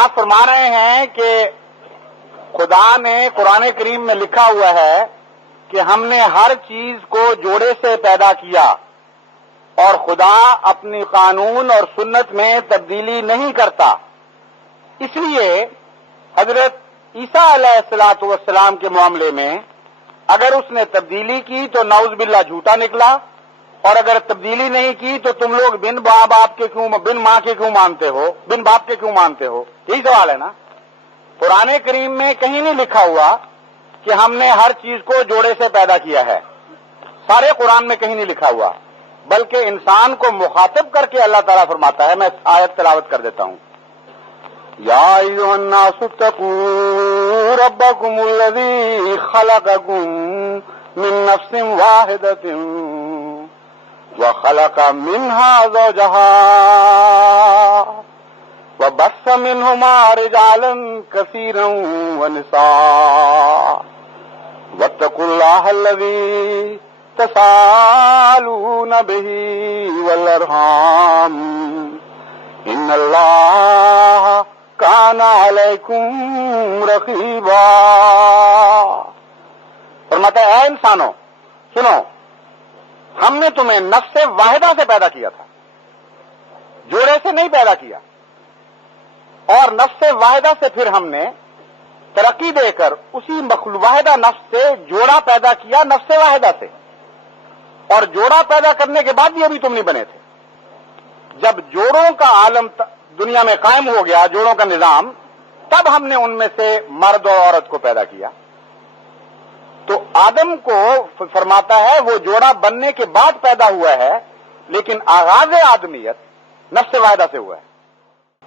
آپ فرما رہے ہیں کہ خدا نے قرآن کریم میں لکھا ہوا ہے کہ ہم نے ہر چیز کو جوڑے سے پیدا کیا اور خدا اپنی قانون اور سنت میں تبدیلی نہیں کرتا. اس لیے حضرت عیسیٰ علیہ الصلوۃ والسلام کے معاملے میں اگر اس نے تبدیلی کی تو نعوذ باللہ جھوٹا نکلا، اور اگر تبدیلی نہیں کی تو تم لوگ بن باپ کے کیوں، بن ماں کے کیوں مانتے ہو، بن باپ کے کیوں مانتے ہو؟ یہی سوال ہے نا. قرآن کریم میں کہیں نہیں لکھا ہوا کہ ہم نے ہر چیز کو جوڑے سے پیدا کیا ہے، سارے قرآن میں کہیں نہیں لکھا ہوا، بلکہ انسان کو مخاطب کر کے اللہ تعالیٰ فرماتا ہے. میں آیت تلاوت کر دیتا ہوں. یا ایھا الناس اتقوا ربکم الذی خلقکم من نفس واحدۃ وخلق منها زوجها وبث منهما رجالا كثيرا ونساء واتقوا الله الذي تساءلون به والارحام ان الله كان عليكم رقيبا. فرماتا ہے اے انسانوں سنو، ہم نے تمہیں نفس واحدہ سے پیدا کیا تھا، جوڑے سے نہیں پیدا کیا، اور نفس واحدہ سے پھر ہم نے ترقی دے کر اسی واحدہ نفس سے جوڑا پیدا کیا، نفس واحدہ سے. اور جوڑا پیدا کرنے کے بعد بھی ابھی تم نہیں بنے تھے. جب جوڑوں کا عالم دنیا میں قائم ہو گیا، جوڑوں کا نظام، تب ہم نے ان میں سے مرد اور عورت کو پیدا کیا. تو آدم کو فرماتا ہے وہ جوڑا بننے کے بعد پیدا ہوا ہے، لیکن آغاز آدمیت نفس واحدہ سے ہوا ہے.